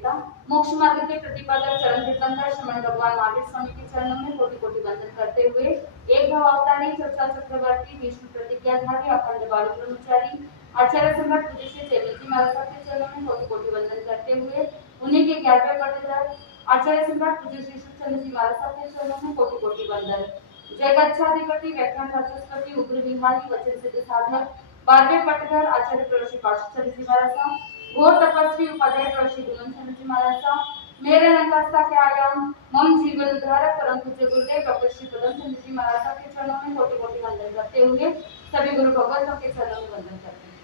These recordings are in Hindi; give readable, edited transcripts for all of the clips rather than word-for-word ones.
नेता, मोक्ष मार्ग के प्रतिपादक चरण तीर्थंकर श्रीमन भगवान महावीर स्वामी के चरणों में कोटि कोटि वंदन करते हुए एक भाव अवतारी चर्चा चक्रवर्ती विष्णु प्रतिज्ञाधारी अखंड बालक ब्रह्मचारी आचार्य सम्राट पूज्य श्री जयमिति महाराज के चरणों में कोटि कोटि वंदन करते हुए उन्हीं के 11वें पट्टेदार आचार्य सम्राट पूज्य श्री सुखचंद्र जी महाराज के चरणों में कोटि कोटि वंदन। जय गच्छाधिपति व्याख्यान शास्त्री उग्र बिहारी वचन सिद्ध साधक 12वें पट्टेदार आचार्य प्रवशी पार्षद जी महाराज घोर तपस्वी उपाध्याय प्रवशी गुणचंद्र जी महाराज मेरे नंदास्ता के आयाम मम जीवन उद्धारक परम पूज्य गुरुदेव डॉक्टर श्री पदम चंद्र जी महाराज के चरणों में कोटि कोटि वंदन करते हुए सभी गुरु भगवतों के चरणों में वंदन करते हैं।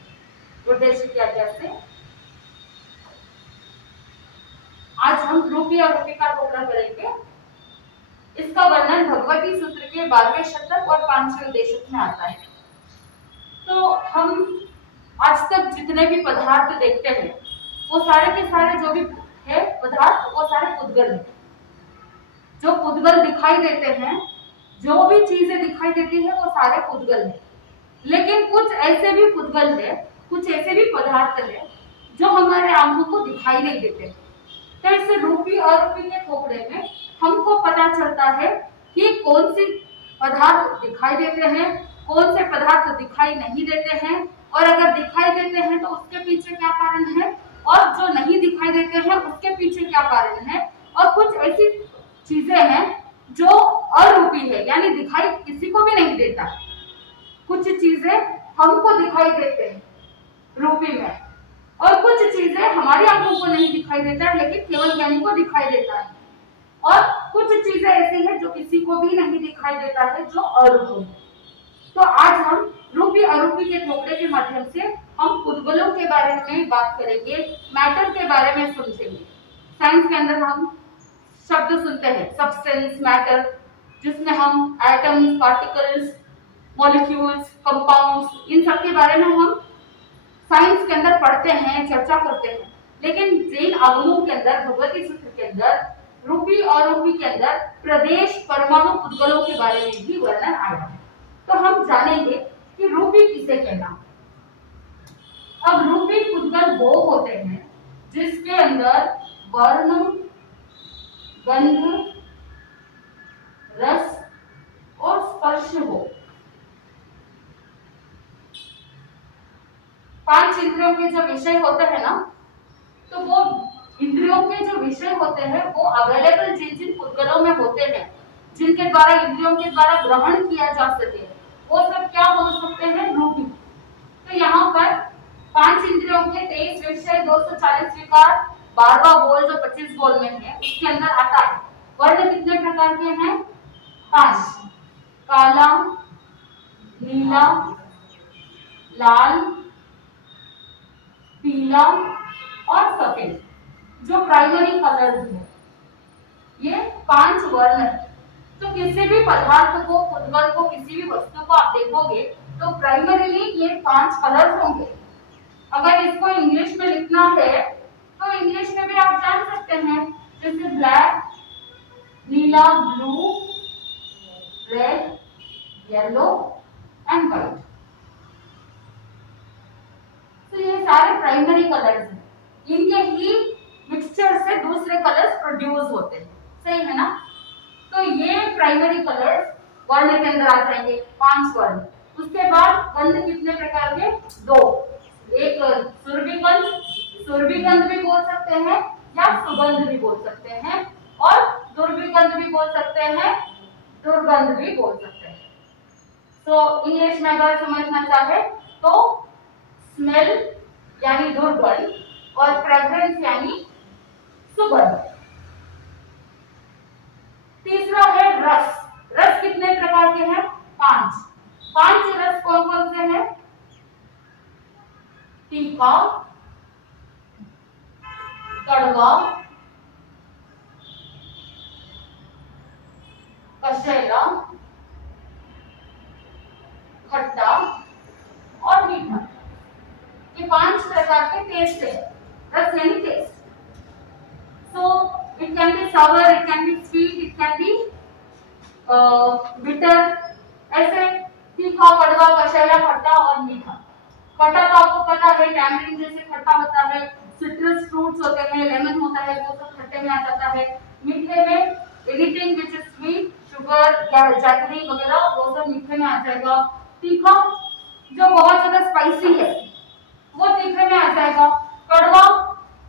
गुरुदेव जी की आज्ञा से आज हम रूपी और रूपी का टुकड़ा करेंगे। इसका वर्णन भगवती सूत्र के 12वें शतक और 5वें देशक में आता है। तो हम आज तक जितने भी पदार्थ देखते हैं वो सारे के सारे जो भी है पदार्थ वो सारे पुद्गल हैं। जो पुद्गल दिखाई देते हैं, जो भी चीजें दिखाई देती है वो सारे पुद्गल हैं। लेकिन कुछ ऐसे भी पुद्गल है, कुछ ऐसे भी पदार्थ है जो हमारे आंखों को दिखाई नहीं देते। तो इस रूपी और रूपी के खोपड़े में हमको पता चलता है कि कौन सी पदार्थ दिखाई देते हैं, कौन से पदार्थ दिखाई नहीं देते हैं, और अगर दिखाई देते हैं तो उसके पीछे क्या कारण है, और जो नहीं दिखाई देते हैं उसके पीछे क्या कारण है। और कुछ ऐसी चीजें हैं जो अरूपी है, यानी दिखाई किसी को भी नहीं देता। कुछ चीजें हमको दिखाई देते हैं रूपी में, और कुछ चीजें हमारी आंखों को नहीं दिखाई देता है लेकिन केवल ज्ञानी को दिखाई देता है। और कुछ चीजें ऐसी हैं जो किसी को भी नहीं दिखाई देता है, जो अरूपी है। तो आज हम रूपी अरूपी के टुकड़े के माध्यम से हम पुद्गलों के बारे में बात करेंगे, मैटर के बारे में समझेंगे। साइंस के अंदर हम शब्द सुनते हैं सब्सटेंस, मैटर, जिसमें हम एटम्स, पार्टिकल्स, मॉलिक्यूल्स, कंपाउंड्स, इन सब के बारे में हम साइंस के अंदर पढ़ते हैं, चर्चा करते हैं। लेकिन जैन आगमों के अंदर, भगवती सूत्र के अंदर, रूपी और रूपी के अंदर प्रदेश परमाणु पुद्गलों के बारे में भी वर्णन आया है। तो हम जानेंगे कि रूपी किसे कहना। अब रूपी पुद्गल वो होते हैं जिसके अंदर वर्ण, गंध, रस और स्पर्श हो। 5 इंद्रियों के जो विषय होते हैं ना, तो वो इंद्रियों के जो विषय होते हैं वो अवेलेबल जिन जिन पुद्गलों में होते हैं, जिनके द्वारा इंद्रियों के द्वारा ग्रहण किया जा सके, वो सब क्या बोल सकते हैं, रूपी। तो यहाँ पर 5 इंद्रियों के 23 विषय, 240 विकार, 12वां बोल जो 25 बोल में है उसके अंदर आता है। वर्ण कितने प्रकार के हैं, 5, काला, नीला, लाल, पीला और सफेद, जो प्राइमरी कलर्स हैं। ये 5 वर्ण है। तो किसी भी पदार्थ को, पुद्गल को, किसी भी वस्तु को आप देखोगे तो प्राइमरीली ये 5 कलर्स होंगे। अगर इसको इंग्लिश में लिखना है तो इंग्लिश में भी आप जान सकते हैं, जैसे black, Neela, blue, red, yellow and white. तो ये सारे प्राइमरी कलर्स हैं। इनके ही मिक्सचर से दूसरे कलर्स प्रोड्यूस होते हैं, सही है ना। तो ये प्राइमरी कलर्स वर्ण के अंदर आ जाएंगे, 5 वर्ण। उसके बाद गंध कितने प्रकार के, 2। एक सुरभि गंध भी बोल सकते हैं या सुगंध भी बोल सकते हैं, और दुर्भिगंध भी बोल सकते हैं, दुर्गंध भी बोल सकते हैं। तो इंग्लिश में अगर समझना चाहे तो स्मेल यानी दुर्गंध और फ्रेग्रेंस यानी सुगंध। तीसरा है रस। रस कितने प्रकार के हैं, 5 रस कौन कौन से हैं, तीखा, कड़वा, कसेला, खट्टा और मीठा। ये 5 प्रकार के टेस्ट है। रस यानी test. So it can be sour, it can be sweet, it can be bitter। ऐसे तीखा, कड़वा, कसेला, खट्टा और मीठा। खट्टा तो आपको पता है टैमरिन जैसे खट्टा होता है, सिट्रस फ्रूट्स होते हैं, लेमन होता है, वो सब खट्टे में आ जाता है। मीठे में anything which is sweet, sugar या जैगरी वगैरह वो सब मीठे में आ जाएगा। तीखा जो बहुत ज्यादा स्पाइसी है वो तीखे में आ जाएगा। कड़वा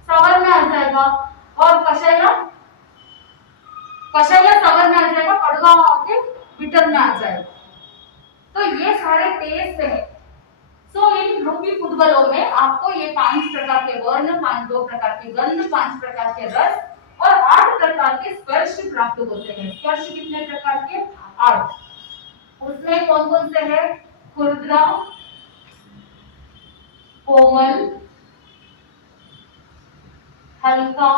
सावर में आ जाएगा। और कषाया सावर में आ जाएगा, कड़वा आके बिटर में आ जाएगा। तो ये सारे टेस्ट है। सो इन रूपी फुटबॉलों में आपको ये 5 प्रकार के वर्ण, 2 प्रकार की गंध, 5 प्रकार के रस और 8 प्रकार के स्पर्श प्राप्त होते हैं। स्पर्श कितने प्रकार के? 8। उसमें कौन कौन से हैं? खुरदरा, कोमल, हल्का,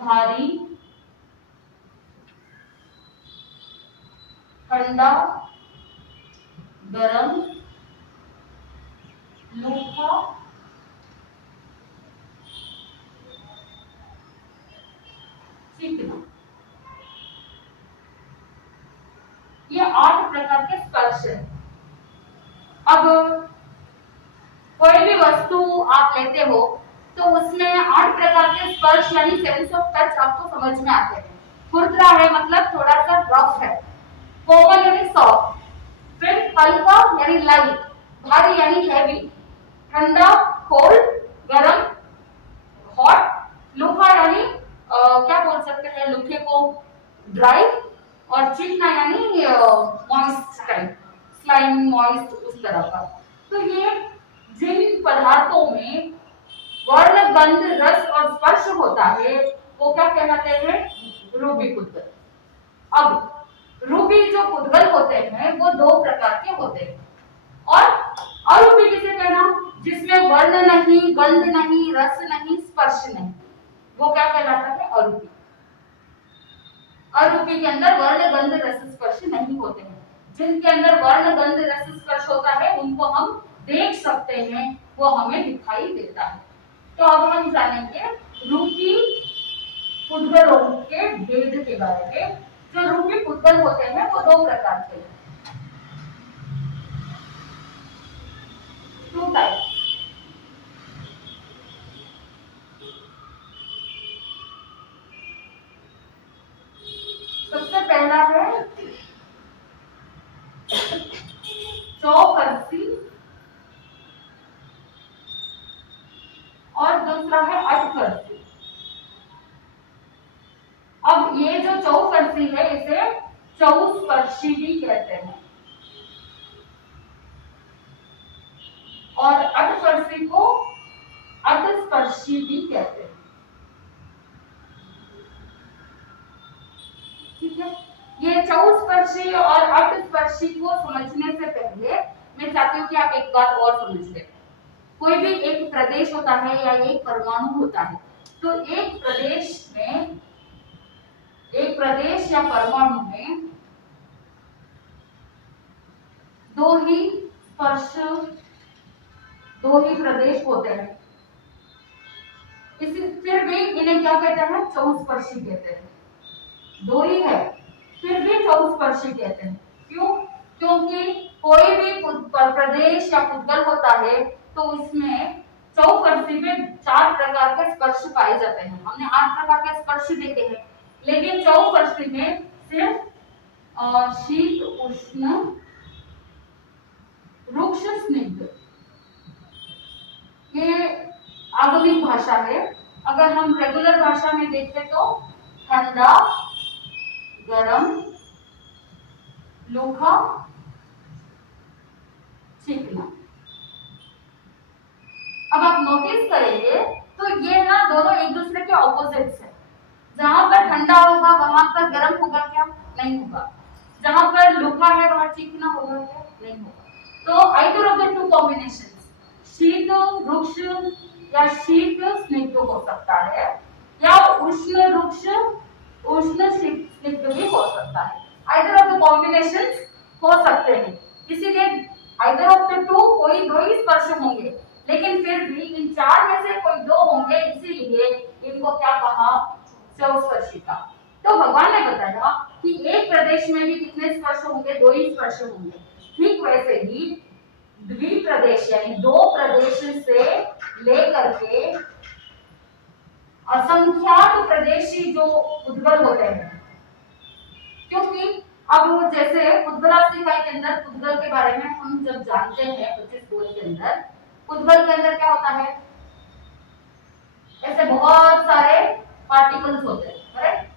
भारी, ठंडा, गरम, लूखा, चिकना। ये 8 प्रकार के स्पर्श है। अब कोई भी वस्तु आप लेते हो तो उसमें 8 प्रकार के स्पर्श यानी सेंस ऑफ टच आपको समझ में आते हैं। खुरदरा है मतलब थोड़ा सा रफ है, कोमल यानी सॉफ्ट, फिर हल्का यानी लाइट, भारी यानी हैवी, ठंडा कोल्ड, गरम हॉट, लूखा यानी क्या बोल सकते हैं लूखे को ड्राई, और चिकना यानी मॉइस्ट टाइप, स्लाइम मॉइस्ट उस तरह का। तो ये जिन पदार्थों में वर्ण, गंध, रस और स्पर्श होता है वो क्या कहलाते हैं? रूपी पुद्गल। अब रूपी जो पुद्गल होते हैं वो 2 प्रकार के होते हैं। और अरूपी किसे कहना? जिसमें वर्ण नहीं, गंध नहीं, रस नहीं, स्पर्श नहीं, वो क्या कहलाता है? अरूपी। अरूपी के अंदर वर्ण, गंध, रस, स्पर्श नहीं होते हैं। जिनके अंदर वर्ण, गंध, रस, स्पर्श होता है उनको हम देख सकते हैं, वो हमें दिखाई देता है। तो अब हम जानेंगे रूपी पुद्गलों के भेद के बारे में। जो रूपी पुद्गल होते हैं वो 2 प्रकार के हैं, 2 टाइप। सबसे पहला है चौफरसी और दूसरा है अठफरसी। अब ये जो चौफरसी है इसे चौस्पर्शी भी कहते हैं और अठफरसी को अठस्पर्शी भी कहते हैं। ठीक है, ये चौस्पर्शी और अठस्पर्शी को समझने से पहले मैं चाहती हूँ कि आप एक बात और समझ लें। कोई भी एक प्रदेश होता है या एक परमाणु होता है, तो एक प्रदेश या परमाणु में 2 ही स्पर्श, 2 ही प्रदेश होते हैं। इसी फिर भी इन्हें क्या कहते हैं? चौस्पर्शी कहते हैं। 2 ही है फिर भी चौस्पर्शी कहते हैं। क्यों? क्योंकि कोई भी प्रदेश या पुद्गल होता है तो उसमें चौफरसी में 4 प्रकार के स्पर्श पाए जाते हैं। हमने 8 प्रकार के स्पर्श देखे हैं, लेकिन चौफरसी में सिर्फ शीत, उष्ण, रुक्ष, स्निग्ध, ये आधुनिक भाषा है। अगर हम रेगुलर भाषा में देखें तो ठंडा, गरम, लूखा, चिकना। अब आप नोटिस करेंगे तो ये ना दोनों एक दूसरे के ऑपोजिट्स हैं। जहां पर ठंडा होगा वहां पर गर्म होगा क्या? नहीं होगा। जहां पर लूखा है वहां चिकना होगा क्या? नहीं होगा। तो आइदर ऑफ द 2 कॉम्बिनेशंस, शीत रुक्ष या शीत स्निग्ध हो सकता है, या उष्ण रुक्ष उष्ण स्निग्ध भी हो सकता है। आइदर ऑफ द कॉम्बिनेशंस हो सकते हैं। इसीलिए आइदर ऑफ द 2 कोई 2 ही स्पर्श होंगे, लेकिन फिर भी इन 4 में से कोई 2 होंगे, इसीलिए इनको क्या कहा? चौस्पर्शिका। तो भगवान ने बताया कि एक प्रदेश में भी कितने स्पर्श होंगे? 2 ही स्पर्श होंगे। ठीक वैसे ही द्विप्रदेश यानी 2 प्रदेश से लेकर के असंख्यात प्रदेशी जो उद्गल होते हैं, क्योंकि अब जैसे उद्गलास्थि इकाई के अंदर उद्गल के बारे में हम जब जानते हैं 25 गोल के अंदर, उद्गल के अंदर क्या होता है, ऐसे बहुत सारे पार्टिकल्स होते हैं, करेक्ट।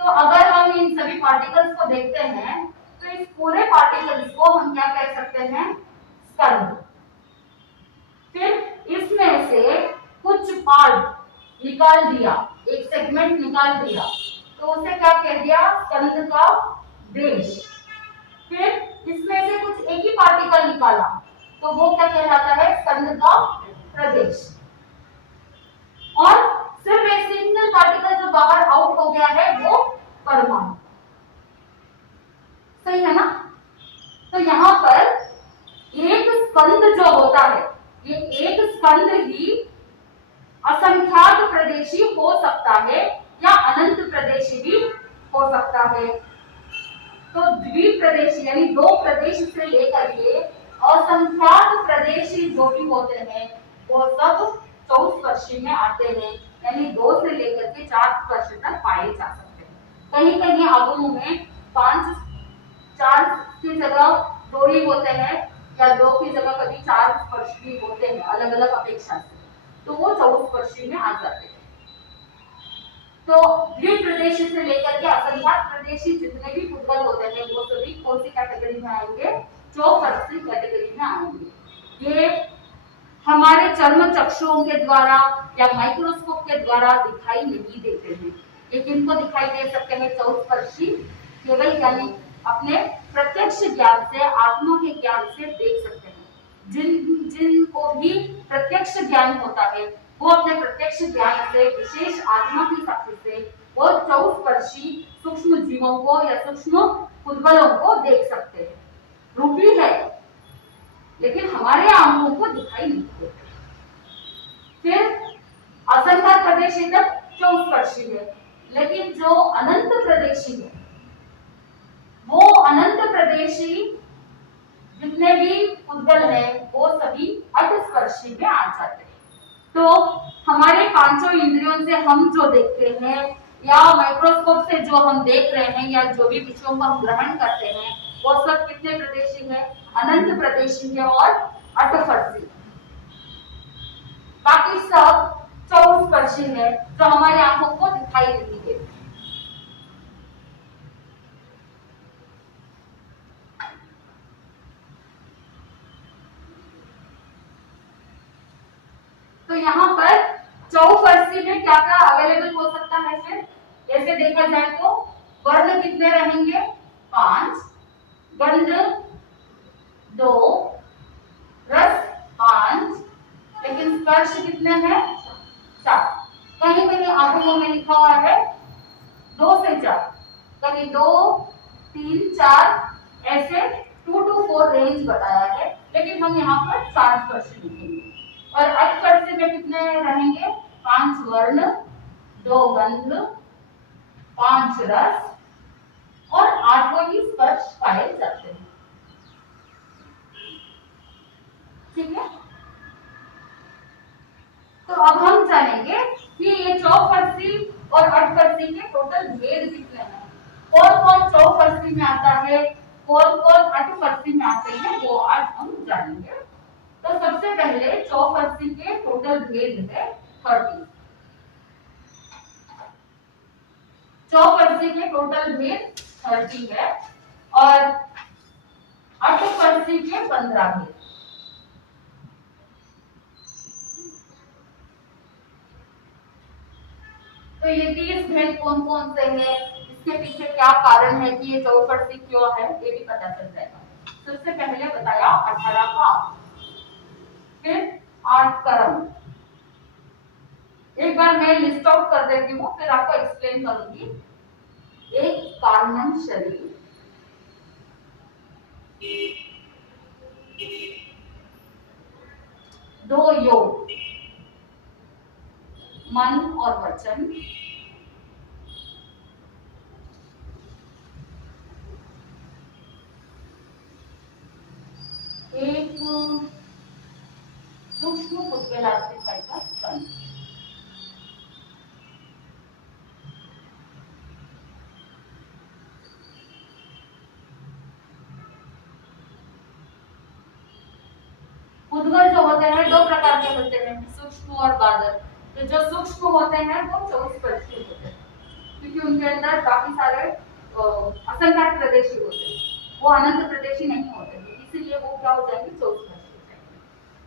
तो अगर हम इन सभी पार्टिकल्स को देखते हैं तो इस पूरे पार्टिकल्स को हम क्या कह सकते हैं, स्कंद। फिर इसमें से कुछ पार्ट निकाल दिया, एक सेगमेंट निकाल दिया, तो उसे क्या कह दिया, स्कंद का देश। फिर इसमें से कुछ एक ही पार्टिकल निकाला, तो वो क्या कहलाता है, स्कंद का प्रदेश। और सिर्फ एक सिंगल पार्टिकल जो बाहर आउट हो गया है वो परमाणु। सही है ना। तो यहाँ पर एक स्कंद जो होता है, ये एक स्कंद ही असंख्यात प्रदेशी हो सकता है या अनंत प्रदेशी भी हो सकता है। तो द्विप्रदेशी यानी दो प्रदेश से लेकर के असंख्यात प्रदेशी जो भी होते हैं वो सब चौस्पर्शी में आते हैं, यानी 2 से लेकर के 4 स्पर्श तक पाए जा सकते हैं। कहीं कहीं आगमों में 4 की जगह 2 ही होते हैं या 2 की जगह कभी 4 स्पर्श भी होते हैं, अलग अलग अपेक्षा से, तो वो चौस्पर्शी में आ जाते हैं। तो द्विप्रदेशी से लेकर के असंख्यात प्रदेशी जितने भी उद्गल होते हैं वो सभी कौन सी कैटेगरी में आएंगे, चौस्पर्शी कैटेगरी में आएंगे। ये हमारे चर्म चक्षुओं के द्वारा या माइक्रोस्कोप के द्वारा दिखाई नहीं देते हैं, लेकिन इनको दिखाई दे सकते हैं चौस्पर्शी, केवल यानी अपने प्रत्यक्ष ज्ञान से, आत्मा के ज्ञान से देख सकते हैं। जिनको भी प्रत्यक्ष ज्ञान होता है वो अपने प्रत्यक्ष ज्ञान से, विशेष आत्मा की शक्ति से वो चौस्पर्शी सूक्ष्म जीवों को या सूक्ष्म उद्गलों को देख सकते हैं। रूपी है लेकिन हमारे आंखों को दिखाई नहीं देते। फिर असंख्यात प्रदेशी तक चौस्पर्शी है, लेकिन जो अनंत प्रदेशी है वो अनंत प्रदेशी जितने भी उद्गल है वो सभी अटस्पर्शी में आ जाते हैं। तो हमारे पांचों इंद्रियों से हम जो देखते हैं या माइक्रोस्कोप से जो हम देख रहे हैं या जो भी विषयों को हम ग्रहण करते हैं वो सब कितने प्रदेशी है, अनंत प्रदेशी है और अटस्पर्शी। बाकी सब चौस्पर्शी है जो हमारी आंखों को दिखाई नहीं देते। तो यहाँ पर चौस्पर्शी में क्या क्या अवेलेबल हो सकता है, फिर ऐसे देखा जाए तो वर्ण कितने रहेंगे, 5, गंध 2, रस 5, लेकिन स्पर्श कितने हैं, 4। कहीं कहीं आगमों में लिखा हुआ है 2 से 4, कहीं 2, 3, 4 ऐसे 2 to 4 रेंज बताया है, लेकिन हम यहाँ पर 4 स्पर्श लिखेंगे। और अटस्पर्शी में कितने रहेंगे, 5 वर्ण, 2 गंध, 5 रस और 8 ही स्पर्श पाए जाते हैं। ठीक है। तो अब हम जानेंगे कि ये चौस्पर्शी और अटस्पर्शी के टोटल भेद कितने हैं, कौन कौन चौस्पर्शी में आता है, कौन कौन अटस्पर्शी में आते हैं, वो आज हम जानेंगे। तो सबसे पहले चौस्पर्शी के टोटल भेद है 30। चौस्पर्शी के टोटल भेद 30 है और अटस्पर्शी के 15 भेद। तो ये 30 भेद कौन कौन से हैं, इसके पीछे क्या कारण है कि ये चौस्पर्शी क्यों है, ये भी पता चल जाएगा। सबसे पहले बताया 18 का, फिर 8 कर्म। एक बार मैं लिस्ट आउट कर देती हूँ फिर आपको एक्सप्लेन करूंगी। 1 कारणम शरीर, 2 योग मन और वचन, 1 सूक्ष्म पुद्गलास्थि का स्कंद। पुद्गल जो होते हैं दो प्रकार के होते हैं, सूक्ष्म और बादल। तो जो सूक्ष्म होते हैं वो 24% होते हैं, क्योंकि उनके अंदर काफी सारे असंख्यात प्रदेशी होते हैं, वो अनंत प्रदेशी नहीं होते, इसीलिए वो क्या हो जाएंगे 24%।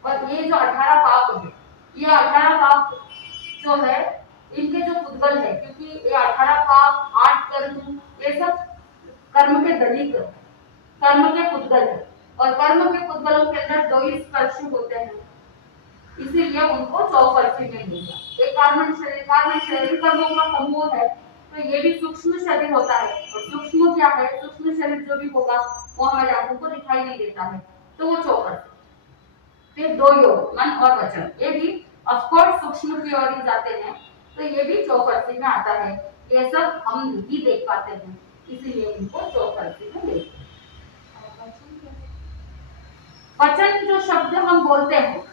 और ये जो 18 पाप है, ये 18 पाप जो है इनके जो पुद्गल है, क्योंकि ये 18 पाप 8 कर्म ये सब कर्म के दलित कर्म के पुद्गल है, और कर्म के पुद्गलों के अंदर 22 स्पर्श होते हैं, इसीलिए उनको 100% में मिलेगा। एक कारण शरीर कर्मों का समूह है, तो ये भी सूक्ष्म शरीर होता है, और सूक्ष्म क्या है, सूक्ष्म शरीर जो भी होगा वो हमारे आंखों को दिखाई नहीं देता है, तो वो 100%। फिर दो योग मन और वचन, ये भी ऑफकोर्स सूक्ष्म की ओर ही जाते हैं, तो ये भी 100% में आता है। ये सब हम नहीं देख पाते हैं, इसीलिए इनको 100% में देखते हैं। वचन जो शब्द हम बोलते हैं,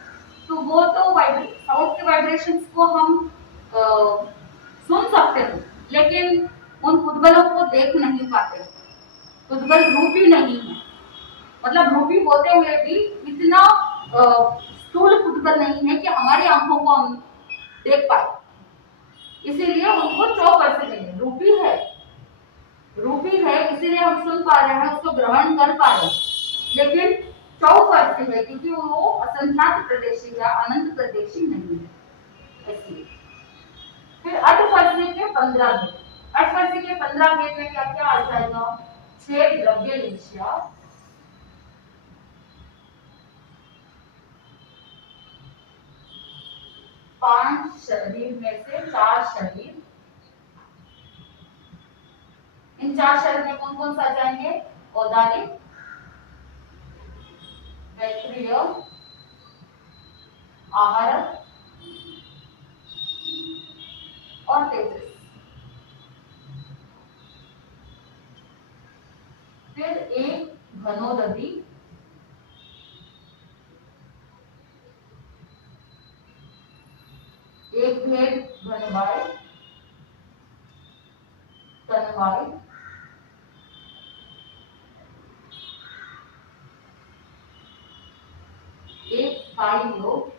तो वो तो साउंड के वाइब्रेशंस को हम सुन सकते हैं, लेकिन उन पुद्गलों को देख नहीं पाते। पुद्गल रूपी नहीं है, मतलब रूपी होते हुए भी इतना स्थूल पुद्गल नहीं है कि हमारी आंखों को हम देख पाए, इसीलिए उनको 100% मिले। रूपी है इसीलिए हम सुन पा रहे हैं, उसको ग्रहण कर पा रहे हैं, लेकिन 100% है क्योंकि वो असंख्यात प्रदेशी या अनंत प्रदेशी नहीं है, इसलिए। फिर 8% के 15 भेद, 8% के 15 भेद में क्या क्या आ जाएगा, 6 द्रव्य लेशिया, 5 शरीर में से 4 शरीर। इन 4 शरीर में कौन कौन सा आ जाएंगे, औदारिक, वैक्रिय, आहार और तेजस। फिर एक घनोदधि, एक भेद घनवाय, तनवाय, एक काय योग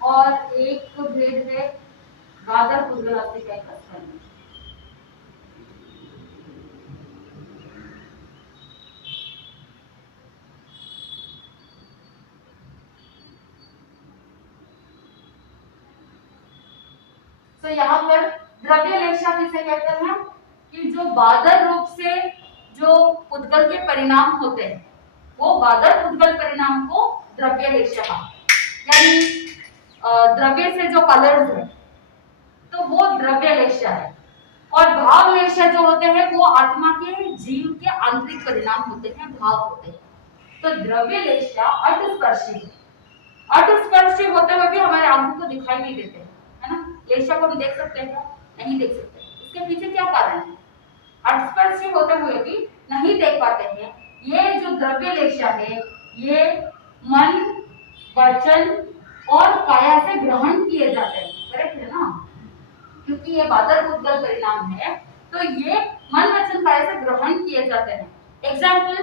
और एक भेद है गादर पुद्गलास्थि का स्कंद। तो यहाँ पर द्रव्य लेशा किसे कहते हैं, कि जो बादल रूप से जो पुद्गल के परिणाम होते हैं, वो बादल पुद्गल परिणाम को द्रव्य लेशा, यानी द्रव्य से जो कलर्स है तो वो द्रव्य लेशा है, और भाव लेशा जो होते हैं वो आत्मा के जीव के आंतरिक परिणाम होते हैं, भाव होते हैं। तो द्रव्य लेशा अटस्पर्शी होते हुए भी हमारे आंखों को दिखाई नहीं देते, है ना। लेशा को हम देख सकते हैं क्या, नहीं देख सकते, इसके पीछे क्या कारण है, अटस्पर्शी होते हुए भी नहीं देख पाते हैं। ये जो द्रव्य लेशा है ये मन, वचन और काया से ग्रहण किए जाते हैं, करेक्ट है ना, क्योंकि ये बादल पुद्गल परिणाम है, तो ये मन, वचन, काया से ग्रहण किए जाते हैं। एग्जाम्पल,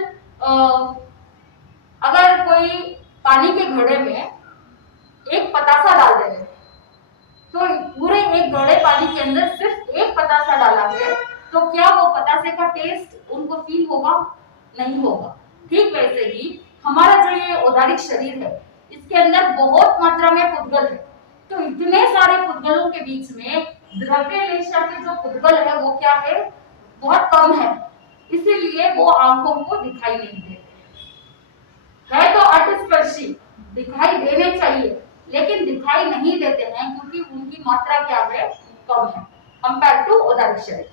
अगर कोई पानी के घड़े में एक पतासा डाल दे, तो पूरे एक घड़े पानी के अंदर सिर्फ एक पतासा डाला है, तो क्या वो पतासे का टेस्ट उनको फील होगा, नहीं होगा। ठीक वैसे ही हमारा जो ये औदारिक शरीर है, इसके अंदर बहुत मात्रा में पुद्गल है, तो इतने सारे पुद्गलों के बीच में द्रव्य लेशा के जो पुद्गल है वो क्या है, बहुत कम है, इसीलिए वो आंखों को दिखाई नहीं देते है। तो अटस्पर्शी दिखाई देने चाहिए, लेकिन दिखाई नहीं देते हैं क्योंकि उनकी मात्रा क्या है, कम है कंपेयर टू औदारिक शरीर।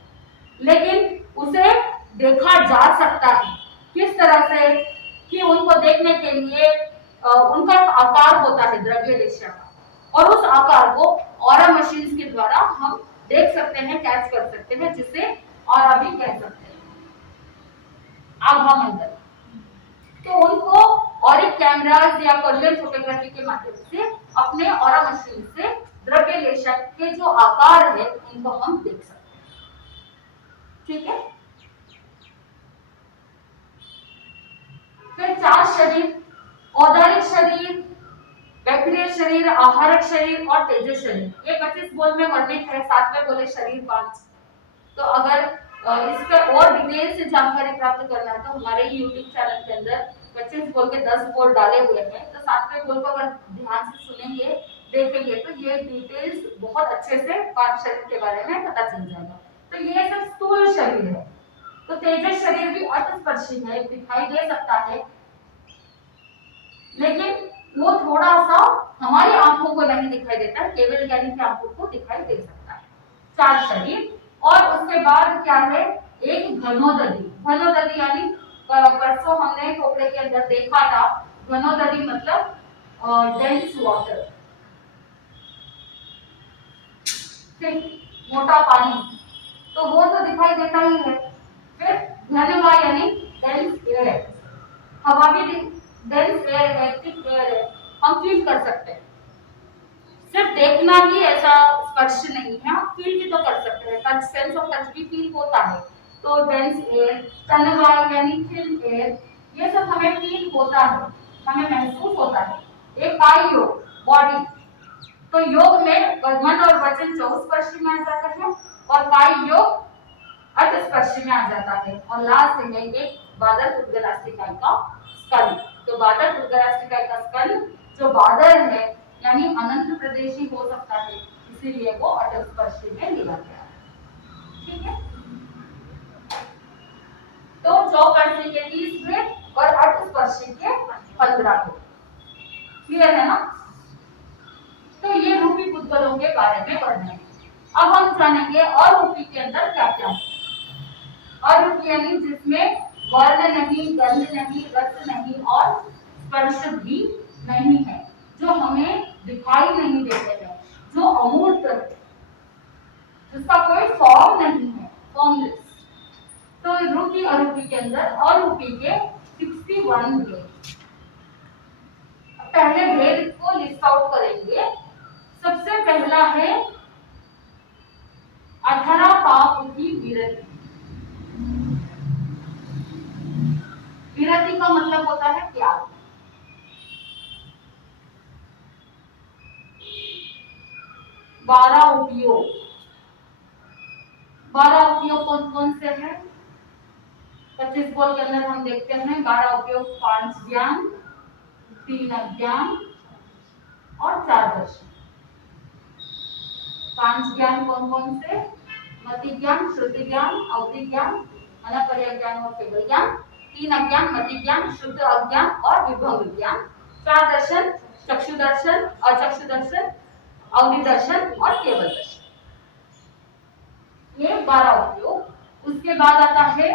लेकिन उसे देखा जा सकता है, किस तरह से, कि उनको देखने के लिए उनका एक आकार होता है द्रव्य लेशा का, और उस आकार को ऑरा मशीन्स के द्वारा हम देख सकते हैं, कैच कर सकते हैं, जिसे ऑरा भी कह सकते हैं, आभा मंडल। तो उनको कैमराज या पर्यटन फोटोग्राफी के माध्यम से अपने ऑरा मशीन से द्रव्य लेशक के जो आकार है उनको हम देख सकते हैं। ठीक है, फिर 4 शरीर, औदारिक शरीर, बैक्टीरियल शरीर, आहारक शरीर और तेजस शरीर। ये 25 बोल में वर्णित है, 7वें बोले शरीर 5। तो अगर इस पर और डिटेल से जानकारी प्राप्त करना है तो हमारे YouTube चैनल के अंदर 25 बोल के 10 बोल डाले हुए हैं, तो 7वें बोल को अगर ध्यान से सुनेंगे देखेंगे तो ये डिटेल्स बहुत अच्छे से 5 शरीर के बारे में पता चल जाएगा। तो ये सब स्थूल शरीर है। तो तेजस शरीर भी अतस्पर्शी है, दिखाई दे सकता है, लेकिन वो थोड़ा सा हमारी आंखों को नहीं दिखाई देता, केवल ज्ञानी की आंखों को दिखाई दे सकता है। 4 शरीर, और उसके बाद क्या है, एक घनोदधि। घनोदधि यानी परसों हमने खोपड़े के अंदर देखा था, घनोदधि मतलब डेंस वाटर, ठीक, मोटा पानी, तो वो तो दिखाई देता ही है। फिर घनवा यानी डेंस एयर, हवा भी डेंस एयर है, थिक एयर है, हम फील कर सकते हैं। सिर्फ देखना ही ऐसा स्पर्श नहीं है, आप फील भी तो कर सकते हैं, टच, सेंस ऑफ टच भी फील होता है। तो डेंस एयर, तनवा यानी थिन एयर, ये सब हमें फील होता है, हमें महसूस होता है। एक काय योग, बॉडी, तो योग में मन और वचन चौस्पर्शी में आ जाता है और काय योग अतस्पर्शी में आ जाता है। और लास्ट में एक बादल उद्गलास्तिकाय का स्कंद। तो बादल उद्गलास्तिकाय का स्कंद जो बादल है यानी अनंत प्रदेशी हो सकता है, इसीलिए वो अतस्पर्शी में लिया गया है। ठीक है, तो चौपर्शी के 30 हुए और अतस्पर्शी के 15 हुए। क्लियर है ना? तो ये रूपी पुद्गलों के बारे में पढ़ना है। अब हम जानेंगे अरूपी के अंदर क्या क्या है। अरूपी यानी जिसमें वर्ण नहीं, गंध नहीं, रस नहीं और स्पर्श भी नहीं है, जो हमें दिखाई नहीं देते हैं, जो अमूर्त है, जिसका कोई फॉर्म नहीं है, फॉर्मलेस। तो रूपी अरूपी के अंदर अरूपी के 61 भेद। पहले भेद को लिस्ट आउट करेंगे। सबसे पहला है अधरा पाप की विरति। विरति का मतलब होता है त्याग। बारह उपयोग, 12 उपयोग कौन कौन से हैं? 25 बोल के अंदर हम देखते हैं 12 उपयोग, 5 ज्ञान, 3 अज्ञान और 4 दर्शन। 5 ज्ञान कौन कौन से? मति ज्ञान, श्रुति ज्ञान, अवधि ज्ञान, अनापर्य ज्ञान और केवल ज्ञान। 3 अज्ञान, मति ज्ञान, शुद्ध अज्ञान और विभव ज्ञान। 4 दर्शन, चक्षु दर्शन, अचक्षु दर्शन, अवधि दर्शन और केवल दर्शन। ये 12 उपयोग। उसके बाद आता है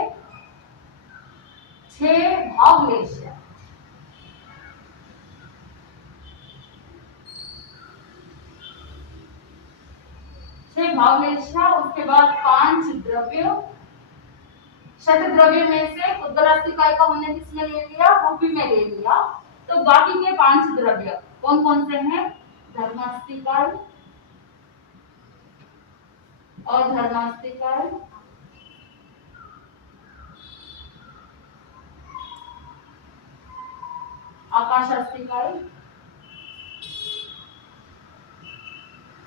6 भावलेश। 6 भावलेशा। उसके बाद 5 द्रव्य। शत द्रव्य में से उद्गलास्तिकाय का हमने किसमें ले लिया? रूपी में ले लिया। तो बाकी के 5 द्रव्य कौन कौन से हैं? धर्मास्तिकाय, अधर्मास्तिकाय, आकाशास्तिकाय,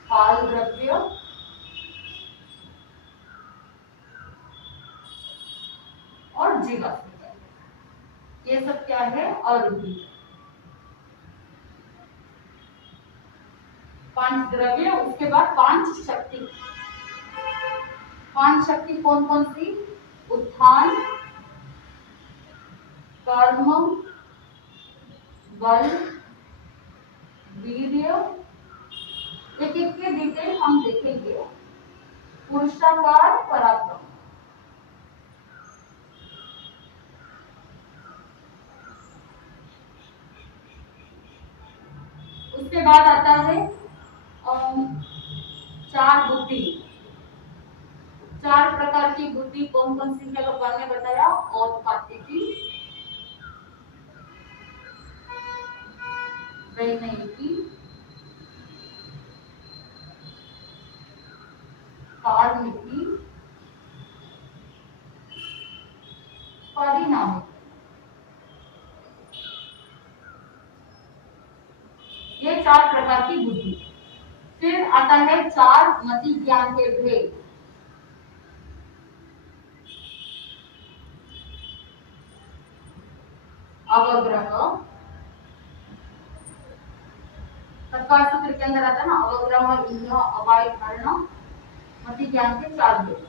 काल द्रव्य और जीवास्तिकाय। ये सब क्या है? अरूपी। 5 द्रव्य, उसके बाद 5 शक्ति। 5 शक्ति कौन कौन सी? उत्थान, कर्म, बल, वीर्य। एक एक के डिटेल हम देखेंगे। पुरुषाकार, पराक्रम। उसके बाद आता है 4 बुद्धि। 4 प्रकार की बुद्धि कौन कौन सी है? भगवान ने बताया। औत्पातिकी, रणनीति, कार्यनीति, परिणाम, ये 4 प्रकार की बुद्धि। फिर आता है 4 मति ज्ञान के भेद। अवग्रह, तत्काल सूत्र के अंदर आता है ना, अवग्रह, इंद्र, अवाय, धारणा, मति ज्ञान के 4 भेद।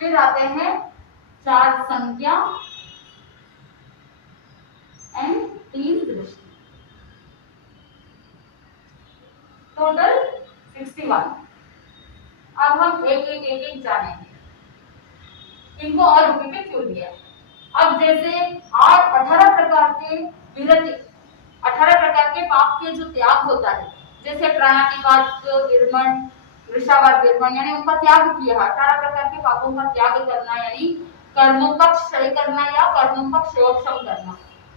फिर आते हैं 4 संज्ञा एंड 3 दृष्टि। टोटल 61। अब हम एक जानेंगे इनको और रूपी में क्यों दिया। अब जैसे 18 प्रकार के विरति, 18 प्रकार के पाप के जो त्याग होता है, जैसे प्राणातिपात, विरमण, वृषावाद, विरमण, यानी उनका त्याग किया। 18 प्रकार के पापों का त्याग करना यानी कर्मों का क्षय करना या कर्मों का क्षयोक्षम करना,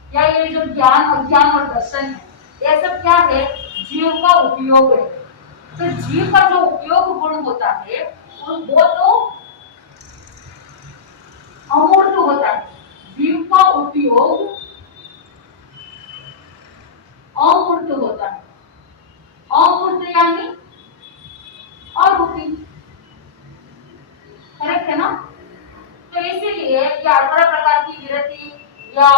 या ये जो ज्ञान, अज्ञान और दर्शन है, ये सब क्या है, जीव का उपयोग है। तो जीव का जो उपयोग गुण होता है वो तो अमूर्त होता है। जीव का उपयोग अमूर्त होता है। अमूर्त यानी अरूपी, करेक्ट है ना। तो इसीलिए ये 18 प्रकार की विरति या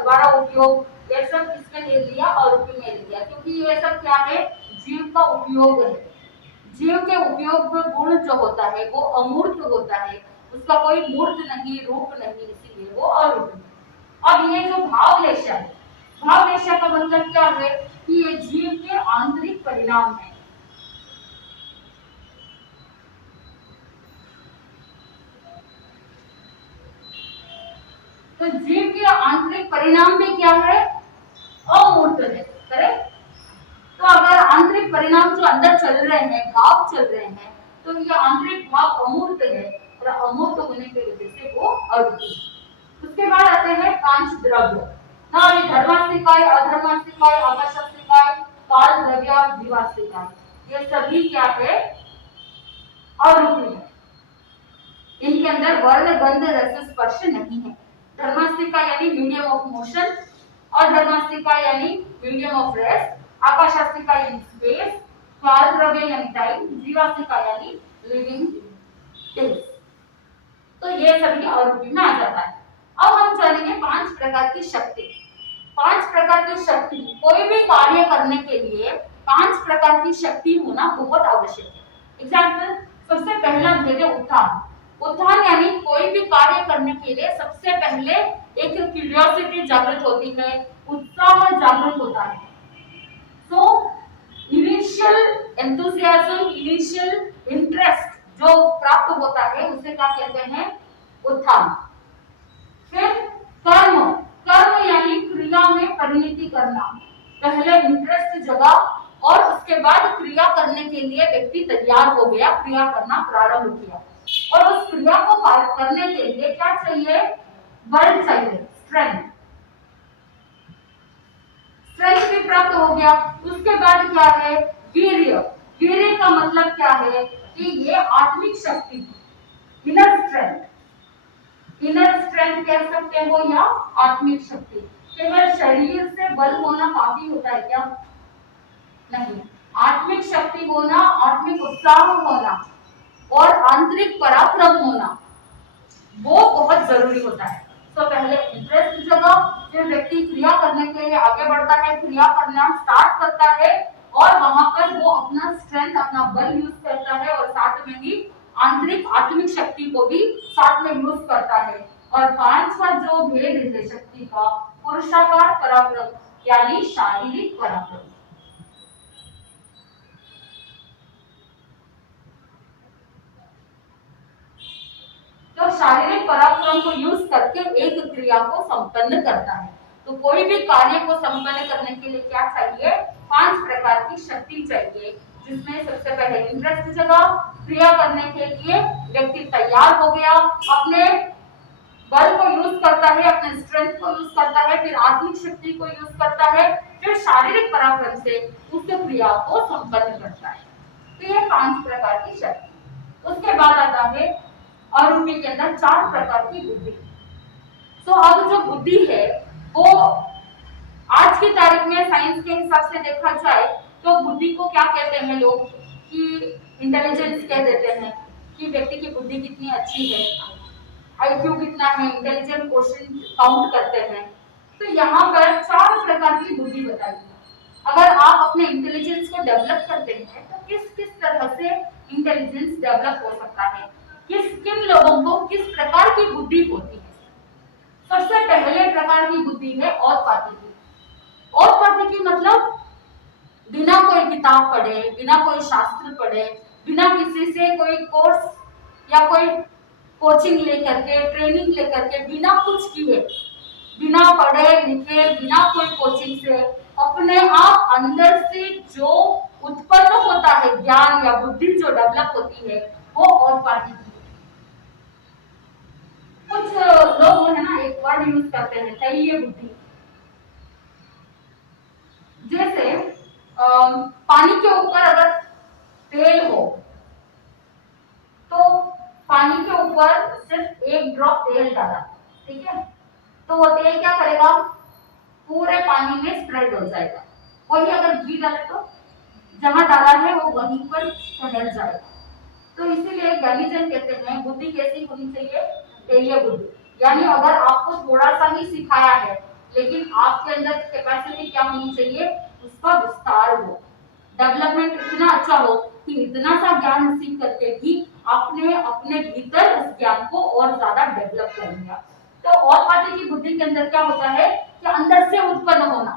12 उपयोग, ये सब इसमें ले लिया और रूपी में ले लिया, क्योंकि ये सब क्या है, जीव का उपयोग है। जीव के उपयोग गुण जो होता है वो अमूर्त होता है, उसका कोई मूर्त नहीं, रूप नहीं, इसीलिए वो अरूपी। अब ये जो भावलेशा है, भावलेशा का मतलब क्या है कि ये जीव के आंतरिक परिणाम है। तो जीव के आंतरिक परिणाम में क्या है, अमूर्त है, करेक्ट। तो अगर आंतरिक परिणाम जो अंदर चल रहे हैं, भाव चल रहे हैं, तो ये आंतरिक भाव अमूर्त है और अमूर्त होने की वजह से वो अरूपी। उसके बाद आते हैं 5 द्रव्य। ना ये धर्मास्तिकाय, अधर्मास्तिकाय, आकाशास्तिकाय, काल द्रव्य, जीवास्तिकाय, ये सभी क्या है, अरूपी है। इनके अंदर वर्ण, गंध, रस, स्पर्श नहीं है। धर्मास्तिका यानी मीडियम ऑफ मोशन, और धर्मास्तिका यानी मीडियम ऑफ रेस्ट, आकाशास्तिका यानी स्पेस, काल द्रव्य यानी टाइम, जीवास्तिका यानी लिविंग थिंग्स। तो ये सभी अरूपी में आ जाता है। अब हम जानेंगे 5 प्रकार की शक्ति। 5 प्रकार की शक्ति, कोई भी कार्य करने के लिए 5 प्रकार की शक्ति होना बहुत आवश्यक है। एग्जाम्पल, सबसे पहला भेद है उत्थान। उत्थान यानी कोई भी कार्य करने के लिए सबसे पहले एक क्यूरियोसिटी जागृत होती है, उत्साह जागृत होता है। So initial enthusiasm, initial interest जो प्राप्त होता है उसे क्या कहते हैं, उत्थान। फिर कर्म, कर्म यानी क्रिया में परिणति करना। पहले इंटरेस्ट जगा और उसके बाद क्रिया करने के लिए व्यक्ति तैयार हो गया, क्रिया करना प्रारंभ किया, और उस क्रिया को करने के लिए क्या चाहिए, बल चाहिए, स्ट्रेंथ। स्ट्रेंथ भी प्राप्त हो गया। उसके बाद क्या है, वीर्य। वीर्य का मतलब क्या है कि ये आत्मिक शक्ति, इनर स्ट्रेंथ। इनर स्ट्रेंथ कह सकते हो या आत्मिक शक्ति। केवल शरीर से बल होना काफी होता है क्या, नहीं। आत्मिक शक्ति होना, आत्मिक उत्साह होना और आंतरिक पराक्रम होना, वो बहुत जरूरी होता है। तो पहले इंटरेस्ट जगा, फिर व्यक्ति क्रिया करने के लिए आगे बढ़ता है, क्रिया करना स्टार्ट करता है, और वहां पर वो अपना स्ट्रेंथ, अपना बल यूज करता है, और साथ में ही आंतरिक आत्मिक शक्ति को भी साथ में यूज करता है। और 5वां जो भेद है शक्ति का, पुरुषाकार पराक्रम यानी शारीरिक पराक्रम। तो शारीरिक पराक्रम को यूज करके एक क्रिया को संपन्न करता है। तो कोई भी कार्य को संपन्न करने के लिए क्या चाहिए, 5 प्रकार की शक्ति चाहिए, जिसमें सबसे पहले इंटरेस्ट जगा, क्रिया करने के लिए व्यक्ति तैयार हो गया, अपने बल को यूज करता है, अपने स्ट्रेंथ को यूज करता है, फिर आत्मिक शक्ति को यूज करता है, फिर शारीरिक पराक्रम से उस क्रिया को संपन्न करता है। तो ये 5 प्रकार की शक्ति। उसके बाद आता है आरूपी के अंदर 4 प्रकार की बुद्धि। तो अब जो बुद्धि है वो आज की तारीख में साइंस के हिसाब से देखा जाए तो बुद्धि को क्या कहते हैं लोग कि इंटेलिजेंस कह देते हैं कि व्यक्ति की बुद्धि कितनी अच्छी है, आईक्यू कितना है, इंटेलिजेंट क्वेश्चन काउंट करते हैं। तो यहाँ पर 4 प्रकार की बुद्धि बताई है। अगर आप अपने इंटेलिजेंस को डेवलप करते हैं तो किस किस तरह से इंटेलिजेंस डेवलप हो सकता है, किन लोगों को किस प्रकार की बुद्धि होती है। सबसे पहले प्रकार की बुद्धि है औत्पातिकी। औत्पातिकी मतलब बिना कोई किताब पढ़े, बिना कोई शास्त्र पढ़े, बिना किसी से कोई कोर्स या कोई कोचिंग लेकर के, ट्रेनिंग लेकर के, बिना कुछ किए, बिना पढ़े लिखे, बिना कोई कोचिंग से अपने आप अंदर से जो उत्पन्न होता है ज्ञान या बुद्धि जो डेवलप होती है वो औत्पातिकी। कुछ लोग है ना एक वर्ड यूज करते हैं तैलीय बुद्धि। जैसे पानी के ऊपर अगर तेल हो तो पानी के ऊपर सिर्फ 1 ड्रॉप तेल डाला, ठीक है, तो वो तेल क्या करेगा, पूरे पानी में स्प्रेड हो जाएगा। वही अगर घी डाले तो जहां डाला है वो वहीं पर फैल जाएगा। तो इसीलिए ज्ञानीजन कहते हैं बुद्धि कैसी होनी चाहिए, तैलीय बुद्धि। यानी अगर आपको थोड़ा सा ही सिखाया है लेकिन आपके अंदर कैपेसिटी क्या होनी चाहिए, उसका विस्तार हो, डेवलपमेंट इतना अच्छा हो कि इतना सा ज्ञान सीख करके भी आपने अपने भीतर उस ज्ञान को और ज्यादा डेवलप कर लिया। तो औत्पातिकी बुद्धि के अंदर क्या होता है कि अंदर से उत्पन्न होना,